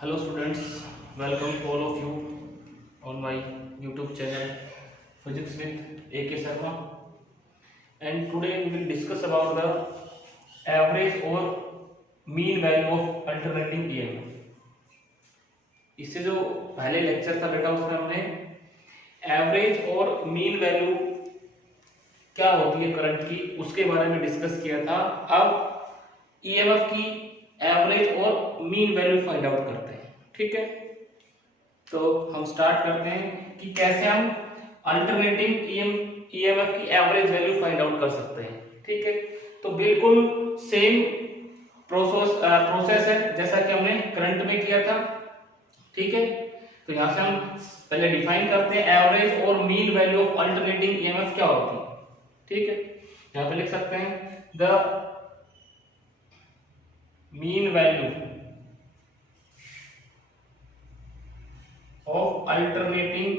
Hello students, welcome all of you on my YouTube channel Physics with AK Sharma, and today we will discuss about the average or mean value of alternating EMF। इससे जो पहले lecture था बेटा उसमें हमने average और mean value क्या होती है करंट की उसके बारे में डिस्कस किया था। अब ईएमएफ की एवरेज और मीन वैल्यू फाइंड आउट करते हैं। ठीक है, तो हम स्टार्ट करते हैं कि कैसे हम अल्टरनेटिंग ईएमएफ की एवरेज वैल्यू फाइंड आउट कर सकते हैं। ठीक है, तो बिल्कुल सेम प्रोसेस है जैसा कि हमने करंट में किया था। ठीक है, तो यहां से हम पहले डिफाइन करते हैं एवरेज और mean value of alternating EMF क्या होती है। ठीक है, यहां पे लिख सकते हैं the mean value of alternating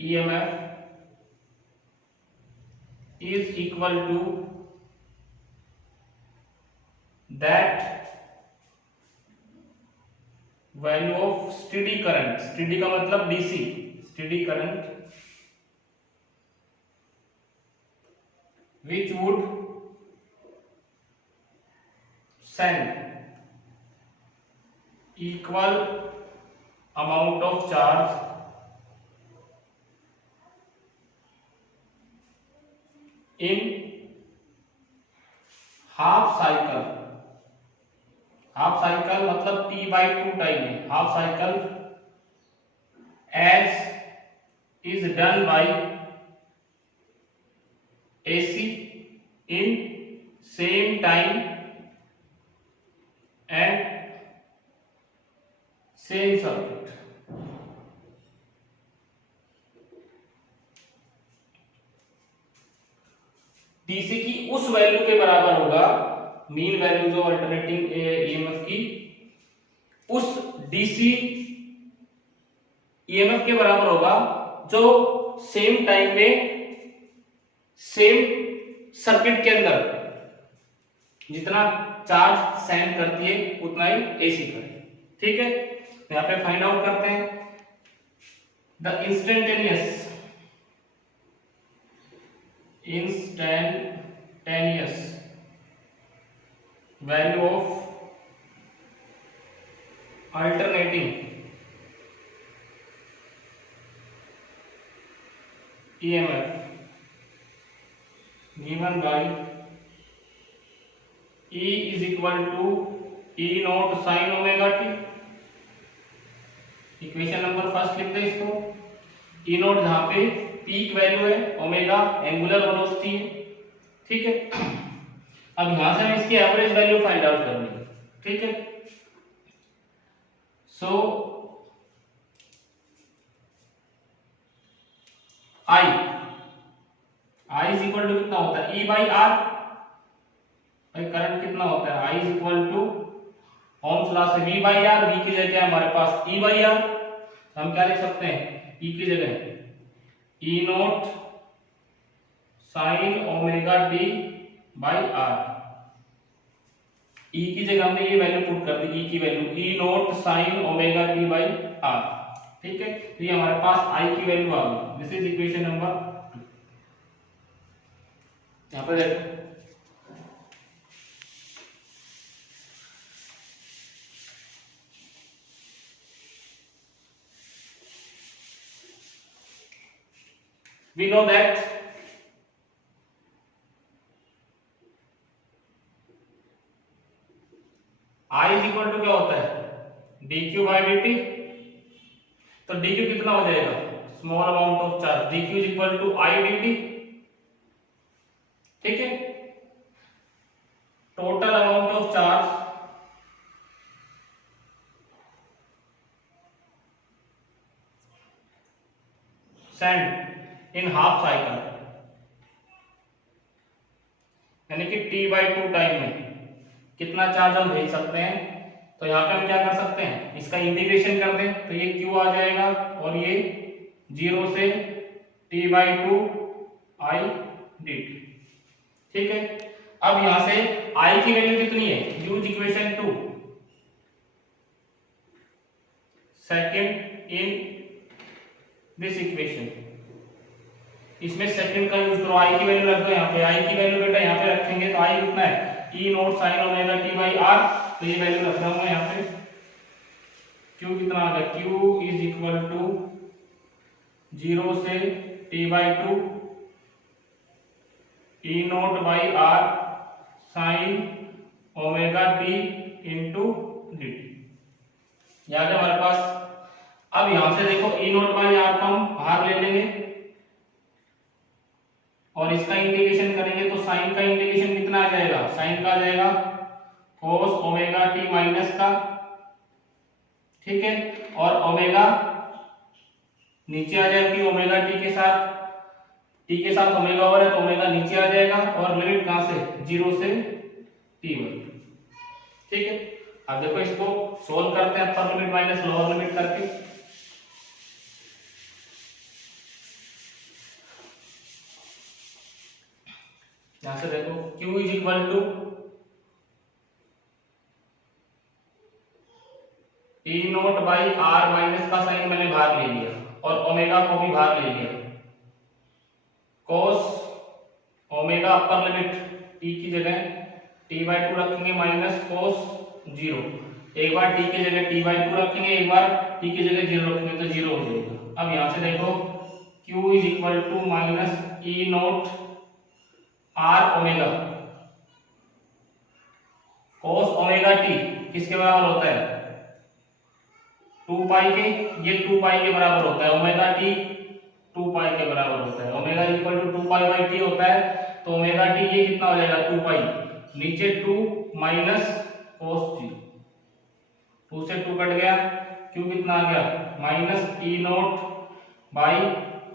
EMF is equal to that value of steady current। steady का मतलब DC, steady current which would send equal amount of charge in half cycle. Half cycle मतलब T/2 टाइम है। Half cycle as is done by AC in same time and same circuit. DC की उस value के बराबर होगा, mean value जो alternating EMF की उस डीसी ईएमएफ के बराबर होगा जो सेम टाइम में सेम सर्किट के अंदर जितना चार्ज सेंड करती है उतना ही एसी करे। ठीक है, यहां पे फाइंड आउट करते हैं the instantaneous value of alternating EMF given by E is equal to E not sine omega T. Equation number first लिखते हैं इसको। E नॉट जहां पे पीक वैल्यू है, ओमेगा एंगुलर वेलोसिटी है। ठीक है, अब यहां से हम इसकी एवरेज वैल्यू फाइंड आउट करनी है। ठीक है, सो I इज इक्वल टू कितना होता है E/R। भाई करंट कितना होता है I is equal to Ohm's law से V/R। V की जगह हमारे पास E/R, हम क्या लिख सकते हैं E की जगह E not sine omega T by R। E की जगह हमने ये वैल्यू पुट कर दी, E की value E not sine omega T by R। ठीक है, तो ये हमारे पास I की वैल्यू आ गई। This is equation number 2। यहां पर देखो we know that I is equal to क्या होता है dq बाई dt। तो dq कितना हो जाएगा small amount of charge, dq is equal to I dt। ठीक है, total amount of charge send in half cycle, यानी कि T/2 टाइम में कितना चार्ज हम भेज सकते हैं। तो यहाँ पे हम क्या कर सकते हैं, इसका इंटीग्रेशन कर दें तो ये Q आ जाएगा और ये 0 से T/2 I dt। ठीक है, अब यहां से I की वैल्यू कितनी है use equation 2 second in this equation. इसमें सेकंड का यूज करो, आई की वैल्यू रख दो यहाँ पे, आई की वैल्यू बेटा यहाँ पे रखेंगे तो आई कितना है E naught sine omega T by R, तो ये वैल्यू रख रहा हूँ यहाँ पे। क्यू कितना आ गया, क्यू इज इक्वल टू 0 से T by 2 E naught by R sine omega T into D T. याद है हमारे पास। अब यहां से देखो ई नॉट बाई आर को हम बाहर ले लेंगे और इसका इंटीग्रेशन करेंगे तो साइन का इंटीग्रेशन कितना आ जाएगा, साइन का आ जाएगा cos ओमेगा टी माइनस का, ठीक है, और ओमेगा नीचे आ जाएगा कि ओमेगा टी के साथ ओमेगा ओवर है तो ओमेगा नीचे आ जाएगा और लिमिट कहां से 0 से टी वन, ठीक है। अब देखो इसको सोल्व करते हैं upper limit minus lower limit करके। यहां से देखो q is equal to E naught by R minus का साइन मैंने बाहर ले लिया और ओमेगा को भी बाहर ले लिया, cos omega upper limit t की जगह t बाई 2 रखेंगे माइनस cos 0, एक बार t की जगह t बाई 2 रखेंगे, एक बार t की जगह 0 रखेंगे तो 0 हो जाएगा। अब यहां से देखो q is equal to minus E naught R omega cos omega t किसके बराबर होता है 2 पाई के, ये 2 पाई के बराबर होता है, ओमेगा टी 2 पाई के बराबर होता है, omega equal to 2 pi by T होता है, तो ओमेगा टी ये कितना हो जाएगा 2 पाई, नीचे 2 माइनस cos 0, 2 से 2 कट गया, क्यू कितना आ गया minus E naught by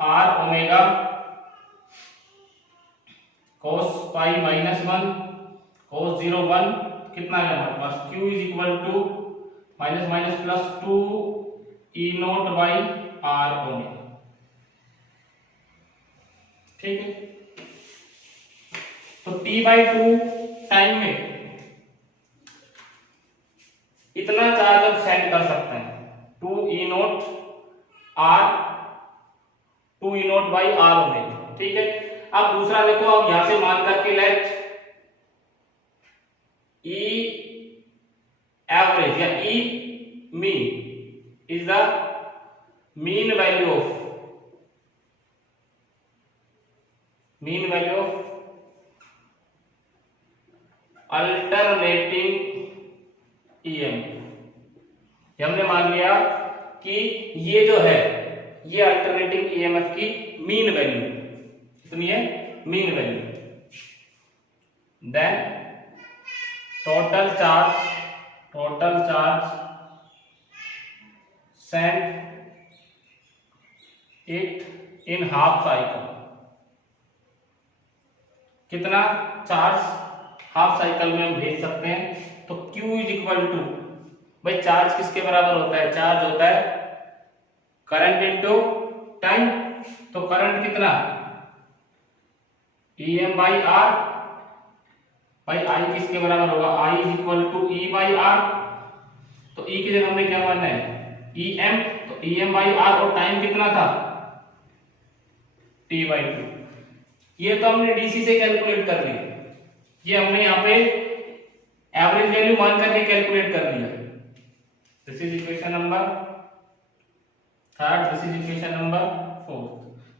R omega cos pi minus 1 cos 0 1, कितना आ गया हमारे पास q is equal to minus minus plus 2 E naught by R omega, ठीक है। तो t बाई 2 टाइम में इतना चार्ज अब सेंड कर सकते हैं 2 E naught by R omega, ठीक है। अब दूसरा देखो, अब यहां से मान करके लेट ई एवरेज या E mean is the mean value of alternating EMF. हमने मान लिया कि ये जो है ये अल्टरनेटिंग ईएमएफ की मीन वैल्यू कितनी है, mean value, then total charge send it in half cycle, कितना चार्ज हाफ साइकिल में हम भेज सकते हैं। तो Q इज इक्वल टू, भाई चार्ज किसके बराबर होता है, चार्ज होता है करंट इनटू टाइम, तो करंट कितना em बाई आर, भाई I किसके बराबर होगा, I is equal to E by R, तो E की जगह हमने क्या मानना है em, तो em बाई आर और टाइम कितना था t बाई 2, ये तो हमने डीसी से कैलकुलेट कर लिया, ये हमने यहाँ पे एवरेज वैल्यू मान करके कैलकुलेट कर लिया। This is equation number 3, this is equation number 4,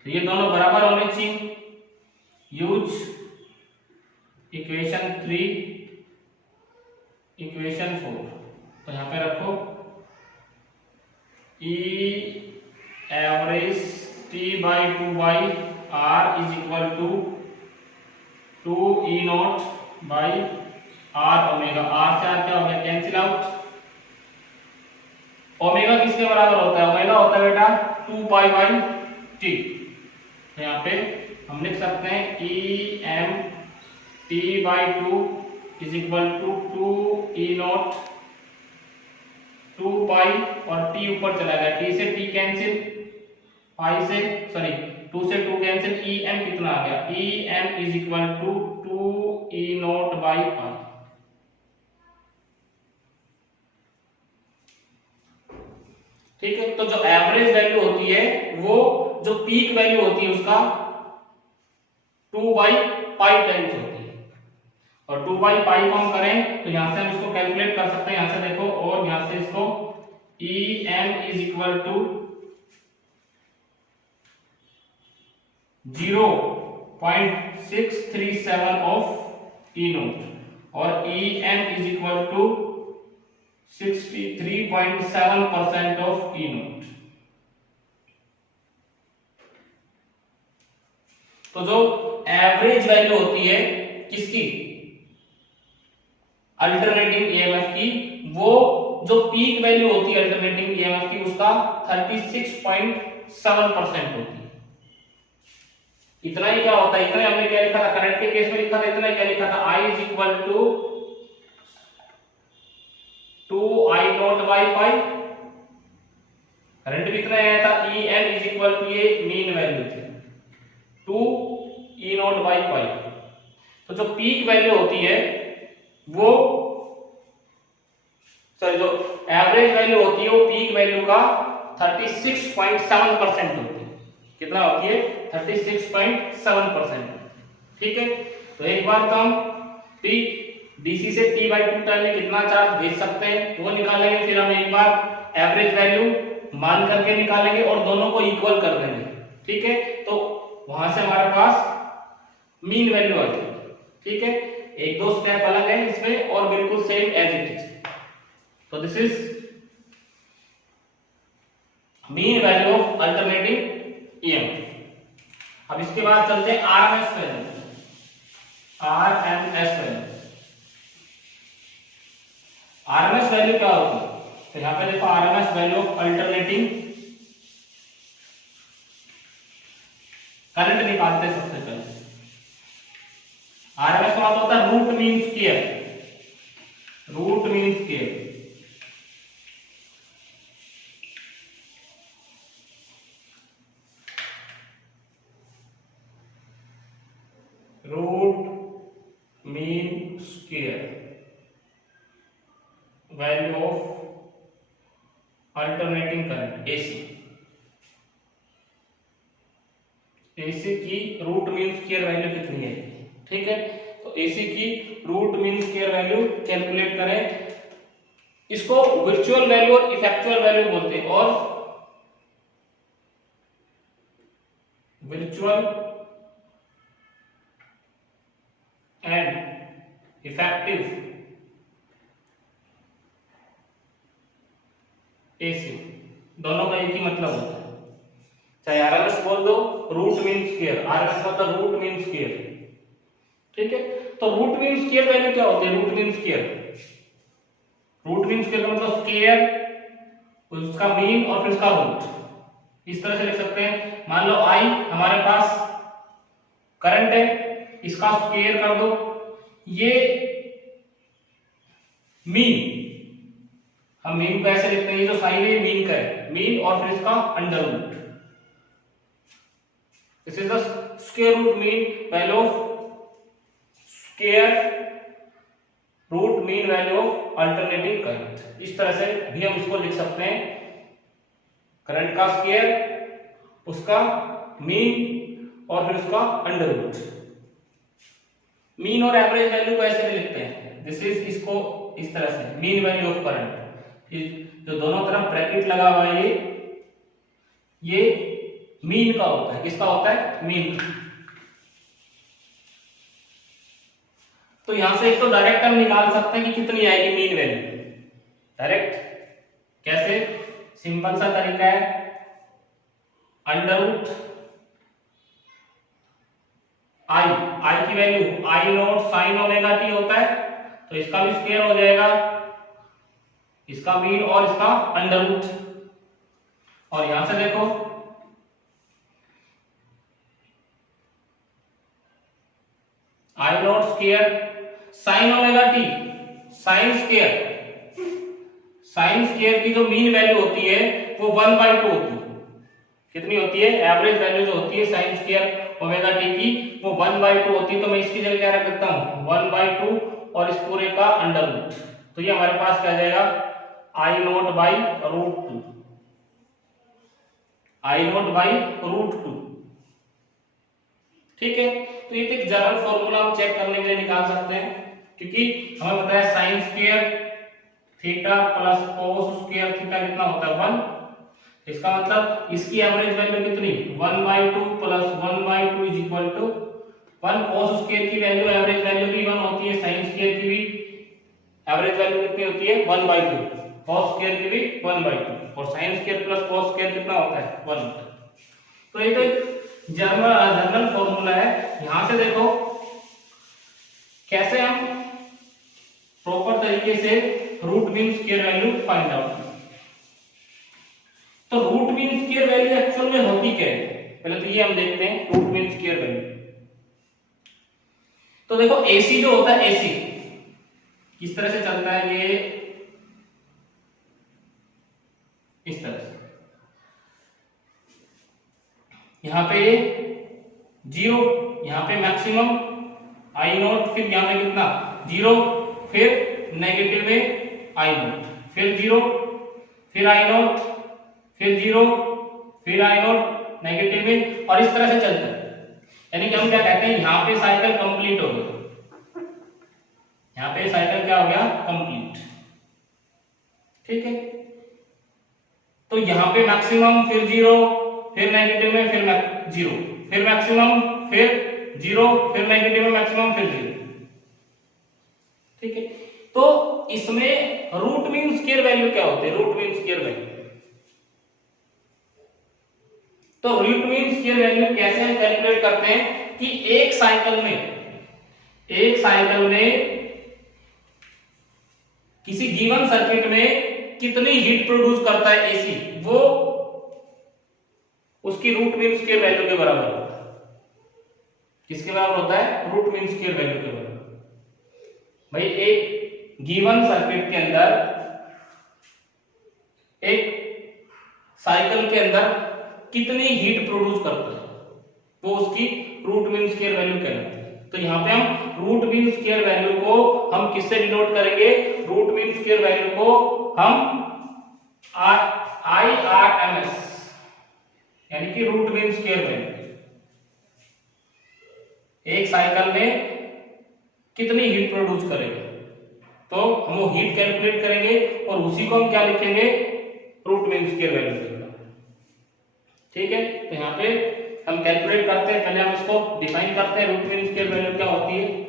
तो ये दोनों बराबर होने चाहिए। यूज इक्वेशन 3 इक्वेशन 4, तो यहाँ पे रखो E average t by 2 by r is equal to 2 E naught by R omega, R से आर क्या हो गया कैंसिल आउट, ओमेगा किसके बराबर होता है, ओमेगा होता है बेटा 2 पाई बाई टी, तो यहाँ पे हम लिख सकते हैं E M T by 2 is equal to 2 E naught 2 pi और टी ऊपर चला गया, टी से टी कैंसिल, पाई से सॉरी 2 से 2 कैंसिल, ई एम कितना आ गया, E M is equal to 2 E naught by pi. ठीक है। तो जो एवरेज वैल्यू होती है वो जो पीक वैल्यू होती है उसका 2/पाई टाइम्स होती है। और 2/पाई को हम करें तो यहां से हम इसको कैलकुलेट कर सकते हैं, यहां से देखो, और यहां से इसको EM is equal to 0.637 of E naught और EM is equal to 63.7% of E naught. तो जो एवरेज वैल्यू होती है किसकी, अल्टरनेटिंग EMF की, वो जो पीक वैल्यू होती है अल्टरनेटिंग EMF की उसका 36.7% होती है। इतना ही क्या होता है, इतना ही हमने क्या लिखा था करंट के केस में, लिखा था इतना क्या लिखा था, I is equal to 2I naught by pi, current भी इतना आया था, EM इज इक्वल टू ये मीन वैल्यू थी 2E नॉट बाई पाई। तो जो पीक वैल्यू होती है वो, सॉरी, जो एवरेज वैल्यू होती है वो पीक वैल्यू का 36.7% होती है। कितना होती है, 36.7%। ठीक है। तो एक बार तो हम पीक डीसी से T/2 टाइम में कितना चार्ज भेज सकते हैं वो निकालेंगे, फिर हम एक बार एवरेज वैल्यू मान करके निकालेंगे और दोनों को इक्वल कर देंगे। ठीक है। तो वहां से हमारे पास मीन वैल्यू आ जाएगी। ठीक है। एक दो स्टेप अलग है इसमें और बिल्कुल सेम एज इट इज। तो this is mean value of alternating EMF। अब इसके बाद चलते हैं RMS value. RMS value, RMS value क्या होती है, तो यहां पे देखो RMS value of alternating current निकालते हैं सबसे पहले। RMS का मतलब होता है root mean square, root mean square. Root mean square value of alternating current AC। AC की रूट मीन स्क्वायर वैल्यू कितनी है, ठीक है। तो AC की root mean square value calculate करें। इसको वर्चुअल वैल्यू और इफेक्चुअल वैल्यू बोलते हैं, और वर्चुअल एंड इफेक्टिव AC दोनों का एक ही मतलब होता है। चाहे RMS बोल दो, रूट मीन स्क्वायर, RMS मतलब रूट मीन स्क्वायर। ठीक है। तो रूट मीन स्क्वायर वैल्यू क्या होती है, root mean square, root mean square का मतलब स्क्वायर उसका मीन और फिर उसका रूट। इस तरह से लिख सकते हैं। मान लो I हमारे पास करंट है, इसका स्क्वायर कर दो, ये मीन, हम मीन को ऐसे लिखते हैं, ये जो साइन है मीन का है, मीन और फिर इसका under root. This is the square root mean value of square root mean value of alternating current. इस तरह से भी हम इसको लिख सकते हैं, करंट का स्क्वायर, उसका मीन और फिर उसका अंडर रूट। मीन और एवरेज वैल्यू को ऐसे भी लिखते हैं, दिस इज, इसको इस तरह से मीन वैल्यू ऑफ करंट, जो दोनों तरफ ब्रैकेट लगा हुआ है ये मीन का होता है। किसका होता है, मीन। तो यहां से एक तो डायरेक्ट हम निकाल सकते हैं कि कितनी आएगी मीन वैल्यू, डायरेक्ट कैसे, सिंपल सा तरीका है, अंडर रूट आई की value I not sine omega T होता है, तो इसका भी स्क्वायर हो जाएगा, इसका मीन और इसका अंडर रूट। और यहां से देखो I naught square sine omega T, sine square, sine square की जो मीन वैल्यू होती है वो 1/2 होती है। कितनी होती है, एवरेज वैल्यू जो होती है साइन स्क्वायर ओमेगा टी की वो 1/2 होती है। तो मैं इसकी जगह क्या रख देता हूं, 1/2 और इस पूरे का अंडर रूट। तो ये हमारे पास क्या आ जाएगा, I naught by root 2। I naught by √2। ठीक है, तो ये एक जनरल फॉर्मूला हम चेक करने के लिए निकाल सकते हैं, क्योंकि हमें पता है sine square theta plus cos square theta कितना होता है 1। इसका मतलब इसकी एवरेज वैल्यू कितनी 1/2 plus 1/2 is equal to 1। Cos square की वैल्यू एवरेज वैल्यू भी 1 होती है, साइन स्क्वायर की भी एवरेज वैल्यू कितनी होती है 1/2, कॉस स्क्वायर की भी 1/2, और sine square plus cos square कितना होता है 1 होता है। तो ये तो जनरल फॉर्मूला है। यहां से देखो कैसे हम प्रॉपर तरीके से root mean square value find out. तो root mean square value actual में होती क्या है, पहले तो ये हम देखते हैं रूट मीन स्क्वायर वैल्यू। तो देखो एसी जो होता है, एसी किस तरह से चलता है, ये इस तरह से, यहां पे 0, यहां पे मैक्सिमम आई नॉट, फिर यहां पे कितना 0, फिर नेगेटिव में आई नॉट, फिर 0, फिर आई नॉट, फिर 0, फिर आई नॉट नेगेटिव में, और इस तरह से चलता है। यानी कि हम क्या कहते हैं, यहां पे साइकिल कंप्लीट हो गया, यहां पे साइकिल क्या हो गया कंप्लीट। ठीक है, तो यहां पे मैक्सिमम, फिर 0, फिर नेगेटिव में, फिर 0, फिर मैक्सिमम, फिर 0, फिर नेगेटिव में मैक्सिमम, फिर 0। ठीक है, तो इसमें रूट मीन स्क्वायर वैल्यू क्या होते हैं, रूट मीन स्क्वायर वैल्यू। तो रूट मीन स्क्वायर वैल्यू कैसे हम कैलकुलेट करते हैं कि एक साइकिल में किसी गिवन सर्किट में कितनी हीट प्रोड्यूस करता है एसी, वो उसकी रूट मीन स्क्वायर वैल्यू के बराबर होता है। किसके बराबर होता है, रूट मीन स्क्वायर वैल्यू के बराबर। भाई एक गिवन सर्किट के अंदर, एक साइकिल के अंदर कितनी हीट प्रोड्यूस करता है, वो उसकी रूट मीन स्क्वायर वैल्यू कहलाती है। तो यहां पे हम रूट मीन स्क्वायर वैल्यू को हम किससे डिनोट करेंगे, रूट मीन स्क्वायर वैल्यू को हम IRMS, यानी कि रूट मीन स्क्वायर वैल्यू। एक साइकिल में कितनी हीट प्रोड्यूस करेगा, तो हम वो हीट कैलकुलेट करेंगे और उसी को हम क्या लिखेंगे, रूट मीन स्क्वायर वैल्यू लिखेंगे। ठीक है, तो यहाँ पे हम कैलकुलेट करते हैं, पहले हम इसको डिफाइन करते हैं, रूट मीन स्क्वायर वैल्यू क्या होती है।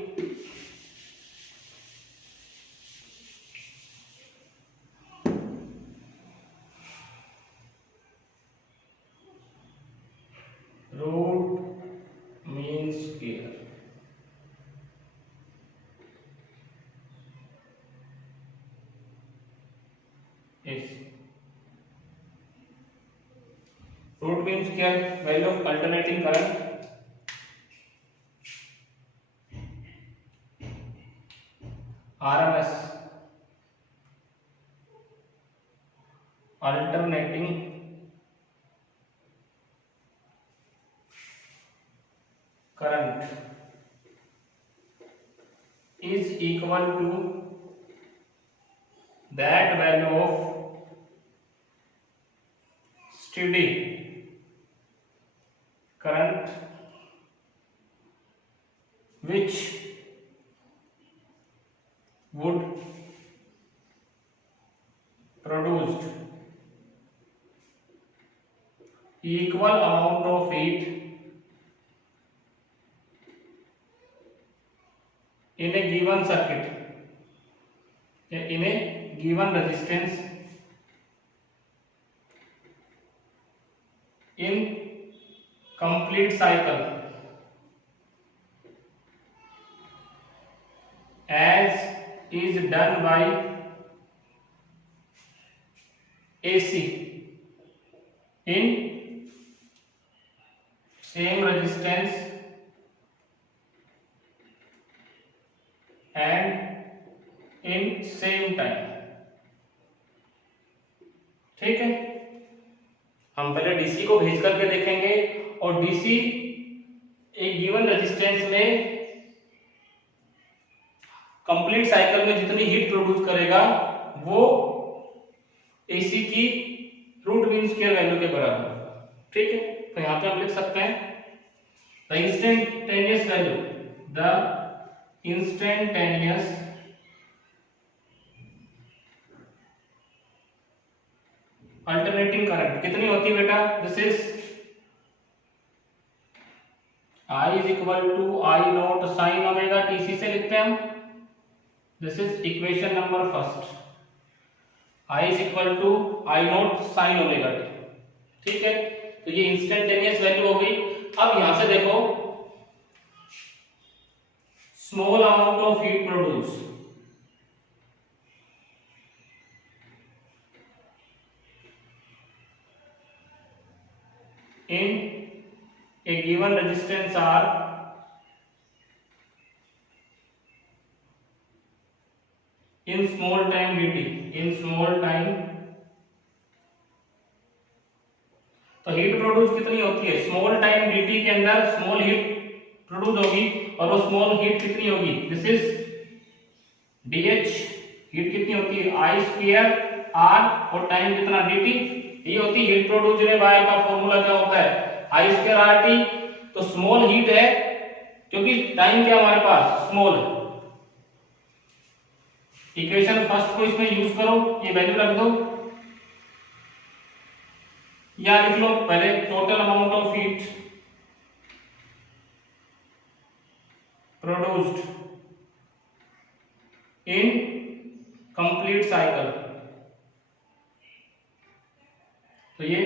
Root mean square root mean square value of alternating current RMS, alternating current is equal to that value of steady current which would produced equal amount of heat in a given circuit, in a given resistance in complete cycle as is done by AC in same resistance and in same time। ठीक है, हम पहले DC को भेज करके देखेंगे, और DC एक गिवन रेजिस्टेंस में कंप्लीट साइकिल में जितनी हीट प्रोड्यूस करेगा वो एसी की रूट मीन स्क्वायर वैल्यू के बराबर। ठीक है, तो यहाँ पे हम लिख सकते हैं the instantaneous value, the instantaneous alternating current कितनी होती है बेटा? This is I is equal to I naught sin omega t, इसी से लिखते हैं हम। This is equation number first, I is equal to I naught sin omega t, ठीक है। तो ये इंस्टेंटेनियस वैल्यू हो गई। अब यहां से देखो, small amount of heat produce in a given resistance R in small time dt, in small time, तो हीट प्रोड्यूस कितनी होती है? स्मॉल टाइम dt के अंदर स्मॉल हीट प्रोड्यूस होगी, और वो स्मॉल हीट कितनी होगी? दिस इज dH, हीट कितनी होती है? I स्क्वायर R, और टाइम कितना? dt, ये होती है हीट प्रोड्यूस। जिन्हें वायर का फॉर्मूला क्या होता है? I square RT। तो स्मॉल हीट है क्योंकि टाइम क्या हमारे पास? स्मॉल। इक्वेशन फर्स्ट को इसमें यूज करो, ये वैल्यू रख दो, या लिख लो पहले total amount of heat produced in complete cycle. तो ये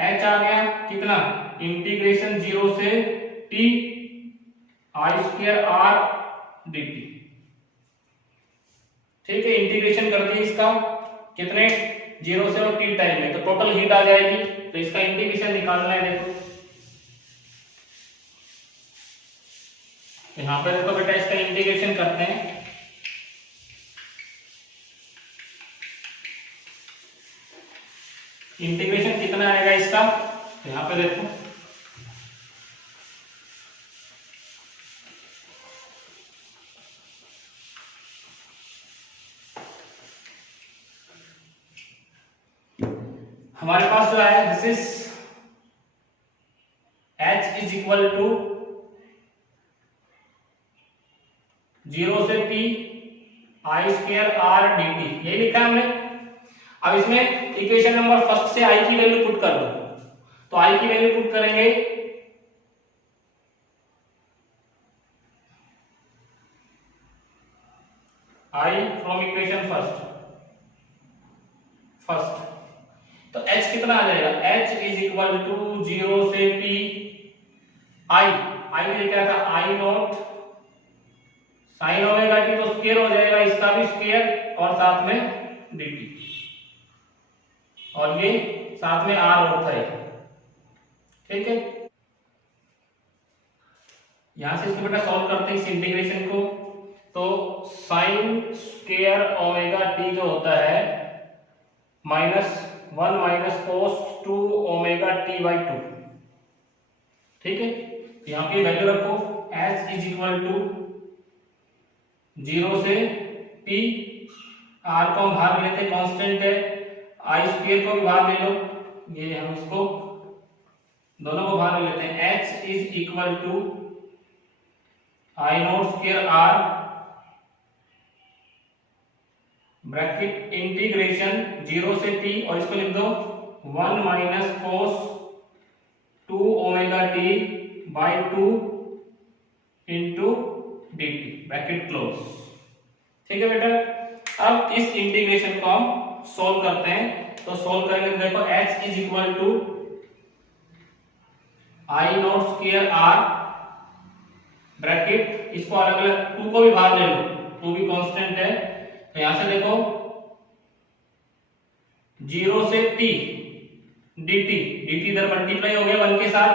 H आ गया कितना? इंटीग्रेशन 0 से T I square R dt, ठीक है। इंटीग्रेशन कर दिया इसका, कितने? 0 से और T टाइम में, तो टोटल हीट आ जाएगी। तो इसका इंटीग्रेशन निकालना है, देखो यहां पे देखो बेटा, इसका इंटीग्रेशन करते हैं। इंटीग्रेशन कितना आएगा इसका? यहां पे देखो, हमारे पास जो है this is H is equal to 0 से T I square R dt, यही लिखा है हमने। अब इसमें इक्वेशन नंबर फर्स्ट से I की वैल्यू पुट कर दो, तो I की वैल्यू पुट करेंगे, I फ्रॉम इक्वेशन फर्स्ट, तो H कितना आ जाएगा? H इज इक्वल टू 0 से T I में क्या था? I not sine omega T, तो स्क्वायर हो जाएगा, इसका भी स्क्वायर, और साथ में dt, और ये साथ में R होता है, ठीक है। यहां से इसको बेटा सॉल्व करते हैं इस इंटीग्रेशन को। तो साइन स्क्वायर ओमेगा टी जो होता है -1 minus cos 2 omega T by 2, ठीक है। यहाँ पे वैल्यू रखो, H इज इक्वल टू 0 से T, R को हम भाग लेते हैं, कांस्टेंट है, I स्क्वायर को भी भाग ले लो, ये हम इसको दोनों को भाग लेते हैं। H is equal to I naught square R bracket integration 0 से T, और इसको लिख दो 1 minus cos 2 omega T by 2 into dt bracket close, ठीक है बेटा। अब इस इंटीग्रेशन को हम सॉल्व करते हैं, तो सॉल्व करेंगे, देखो H is equal to I naught square R bracket, इसको अलग अलग 2 को भी भाग ले लो, 2 भी कांस्टेंट है, तो यहां से देखो 0 से T dt, इधर मल्टीप्लाई हो गया 1 के साथ,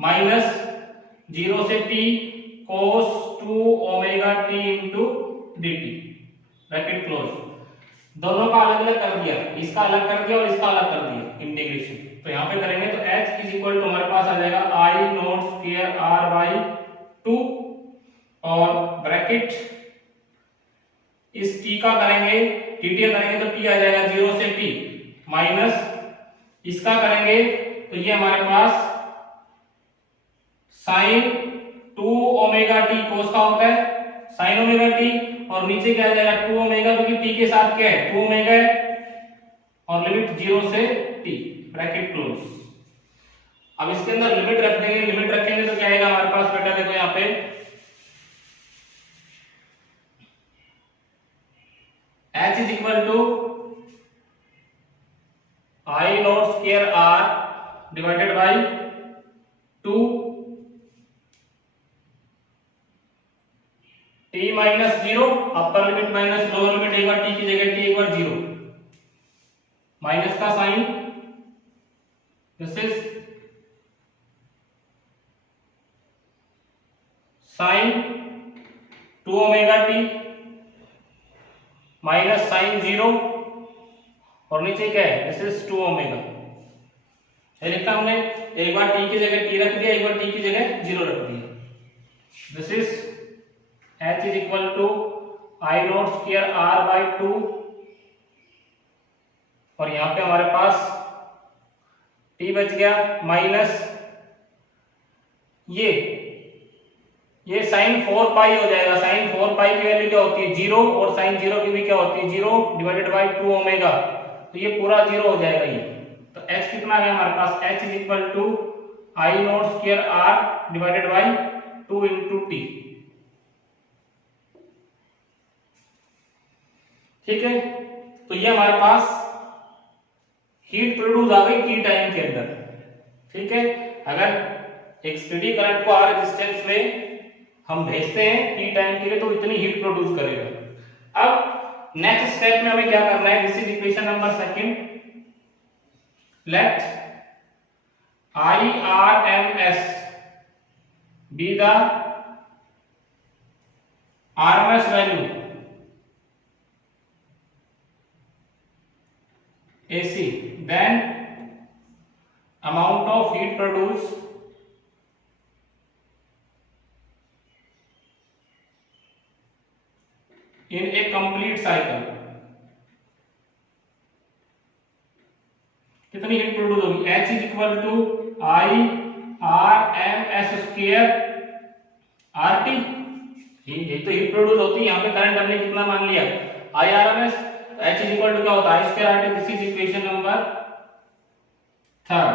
माइनस 0 से T cos 2 omega t into dt bracket close. दोनों का अलग अलग कर दिया, इसका अलग कर दिया और इसका अलग कर दिया इंटीग्रेशन। तो यहाँ पे करेंगे तो h इज इक्वल टू हमारे पास आ जाएगा I naught square R by 2, और ब्रैकेट इस t का करेंगे, dt करेंगे तो t आ जाएगा 0 से T, माइनस इसका करेंगे तो ये हमारे पास साइन 2 ओमेगा टी कोस का होता है, साइन ओमेगा टी, और नीचे क्या आ जाएगा 2 ओमेगा, क्योंकि टी के साथ क्या है 2 ओमेगा है, और लिमिट 0 से t, ब्रैकेट क्लोज। अब इसके अंदर लिमिट रख देंगे, लिमिट रखेंगे तो क्या आएगा हमारे पास बेटा, देखो यहाँ पे h is equal to I naught square r divided by 2 t minus 0, upper limit minus lower limit, एक बार t की जगह t एक बार 0, माइनस का sign, this is sine 2 omega T minus sine 0, और नीचे क्या है दिस इज 2 ओमेगा। ये लिखा हमने, एक बार t की जगह t रख दिया, एक बार t की जगह 0 रख दिया। This is h is equal to I naught square r by 2, और यहां पे हमारे पास t बच गया माइनस ये साइन 4 पाई हो जाएगा। साइन 4 पाई की वैल्यू क्या होती है 0, और साइन 0 की भी क्या होती है 0 डिवाइडेड बाई 2 ओमेगा, तो ये पूरा 0 हो जाएगा ये। तो h कितना है हमारे पास, h is equal to I naught square r divided by 2 into T. ठीक है, तो ये हमारे पास हीट प्रोड्यूस आ गई टी टाइम के अंदर। ठीक है, अगर एक स्टेडी करंट को r रेजिस्टेंस में हम भेजते हैं टी टाइम के लिए तो इतनी हीट प्रोड्यूस करेगा। अब नेक्स्ट स्टेप में हमें क्या करना है, this is equation number second, let IRMS be the RMS value AC, then amount of heat produced in a complete cycle। कितनी हीट प्रोड्यूस होगी, H is equal to IRMS square RT। ये तो heat produce होती है, यहाँ पे current हमने कितना मान लिया IRMS, H is equal to क्या होता है I square RT। This is equation number third.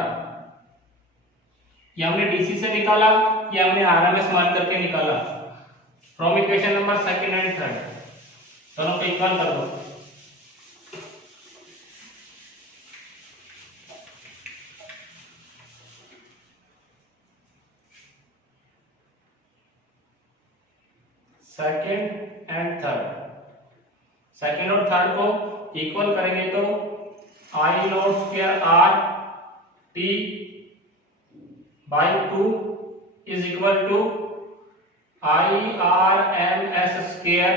ये हमने DC से निकाला, ये हमने RMS मान करके निकाला from equation number second and third. दोनों को इक्वल कर दो। सेकंड एंड थर्ड, सेकंड और थर्ड को इक्वल करेंगे तो I naught square R T by 2 is equal to I R M S square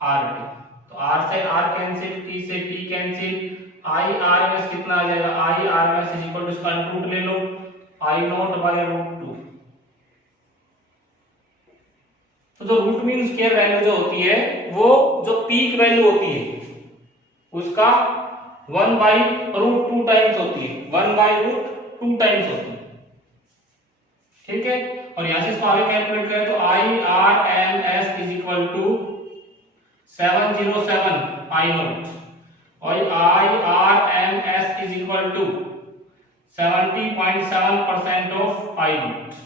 R T. तो आर से आर कैंसिल, टी से T cancel, I R M S कितना आ जाएगा, I R M S is equal to, इसका root ले लो आई naught by root 2। तो जो रूट मीन स्क्वायर वैल्यू जो होती है वो जो पीक वैल्यू होती है उसका 1 बाई रूट 2 टाइम्स होती है, 1 बाई रूट 2 टाइम्स होती है। ठीक है, और यहां से इसको आगे कैलकुलेट करें तो I R M S is equal to 707 I naught, और I R M S is equal to 70.7% of I naught.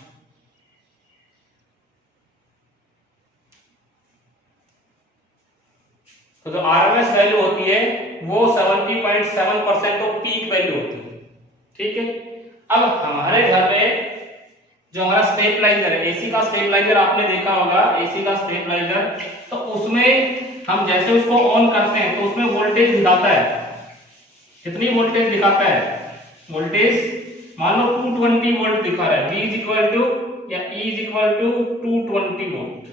तो जो आरएमएस वैल्यू होती है वो 70.7% ऑफ पीक वैल्यू होती है। ठीक है, अब हमारे घर में जो हमारा स्टेबलाइजर है, एसी का स्टेबलाइजर आपने देखा होगा, एसी का स्टेबलाइजर, तो उसमें हम जैसे उसको ऑन करते हैं तो उसमें वोल्टेज दिखाता है। कितनी वोल्टेज दिखाता है, वोल्टेज मान लो 220 वोल्ट दिखा रहा है, V इज इक्वल टू या E is equal to 220 volt.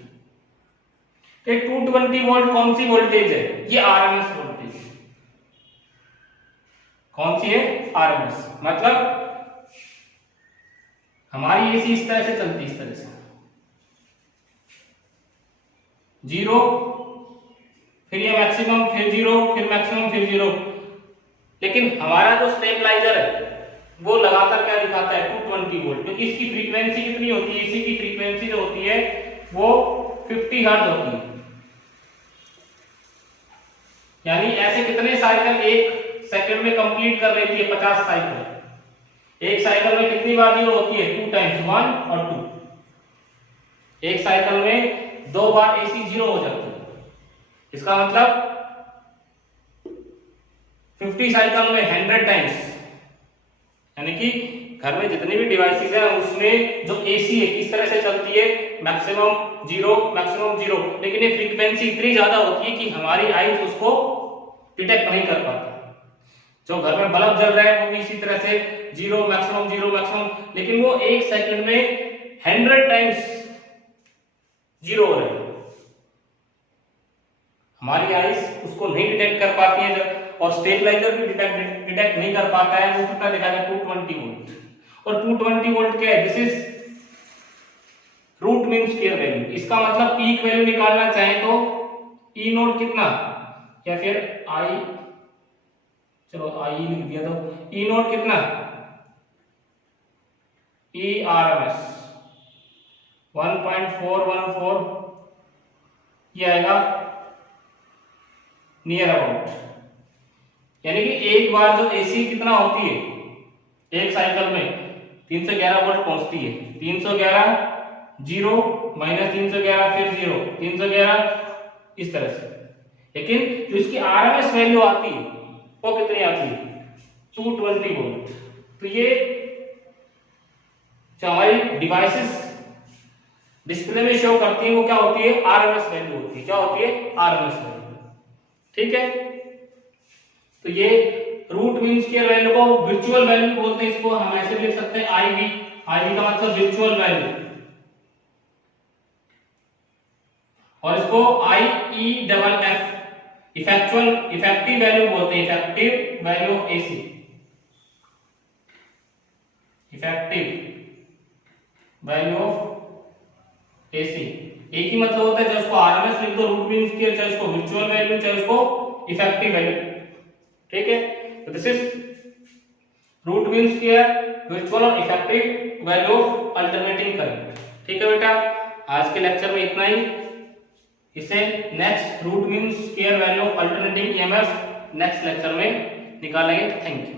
तो 220 वोल्ट कौन सी वोल्टेज है, ये आरएमएस वोल्टेज। कौन सी है, आरएमएस। मतलब हमारी एसी इस तरह से चलती है, इस तरह से 0, फिर ये मैक्सिमम, फिर 0, फिर मैक्सिमम, फिर 0। लेकिन हमारा जो स्टेबलाइजर है वो लगातार क्या दिखाता है 220 वोल्ट, क्योंकि इसकी फ्रीक्वेंसी कितनी होती है, एसी की फ्रीक्वेंसी जो होती है वो 50 हर्ट्ज होती है। यानी ऐसे कितने साइकिल एक सेकंड में कंप्लीट कर लेती है, 50 साइकिल। एक साइकिल में कितनी बार जीरो होती है, 2 टाइम्स, 1 और 2। एक साइकिल में 2 बार एसी जीरो हो जाती है। इसका मतलब 50 साइकिल में 100 टाइम्स, यानी कि घर में जितनी भी डिवाइसेस है उसमें जो एसी है किस तरह से चलती है, मैक्सिमम जीरो, लेकिन ये फ्रीक्वेंसी इतनी ज्यादा होती है कि हमारी आईज उसको डिटेक्ट नहीं कर पाती। जो घर में बल्ब जल रहा है वो भी इसी तरह से जीरो मैक्सिमम, लेकिन वो एक सेकंड में 100 टाइम्स जीरो हो रहा है। हमारी आईज उसको नहीं डिटेक्ट कर पाती है, और स्टेबलाइजर भी डिटेक्ट नहीं कर पाता है। वो कितना दिखाएगा, 220 वोल्ट। और 220 वोल्ट क्या है, this is root mean square value. इसका मतलब पीक वैल्यू निकालना चाहे तो ई नोट कितना, या फिर आई, चलो आई लिख दिया, तो ई नोट कितना, ई आर एम एस 1.414, ये आएगा नियर अबाउट। यानी कि एक बार जो एसी कितना होती है, एक साइकिल में 311 वोल्ट पहुंचती है। 311 जीरो माइनस 311 फिर जीरो, 311 इस तरह से। लेकिन जो इसकी आरएमएस वैल्यू आती है वो कितनी आती है, 220 वोल्ट। तो ये जो हमारी डिवाइसेस डिस्प्ले में शो करती है वो क्या होती है, आरएमएस वैल्यू होती है। क्या होती है, आरएमएस वैल्यू। ठीक है, तो ये रूट मीन स्क्वायर वैल्यू को वर्चुअल वैल्यू बोलते हैं। इसको हम ऐसे लिख सकते हैं आईवी। आईवी का मतलब वर्चुअल वैल्यू, और इसको I E double F effective value बोलते हैं। Effective value of AC, effective value of AC. एक ही मतलब होता है, चाहे उसको आरएमएस लिख दो रूट मीन स्क्वायर, चाहे उसको वर्चुअल वैल्यू, चाहे उसको इफेक्टिव वैल्यू। ठीक है, तो this is root mean square, virtual और effective value of alternating current. ठीक है बेटा, आज के लेक्चर में इतना ही। इसे next root mean square value of alternating EMF next lecture में निकालेंगे। Thank you.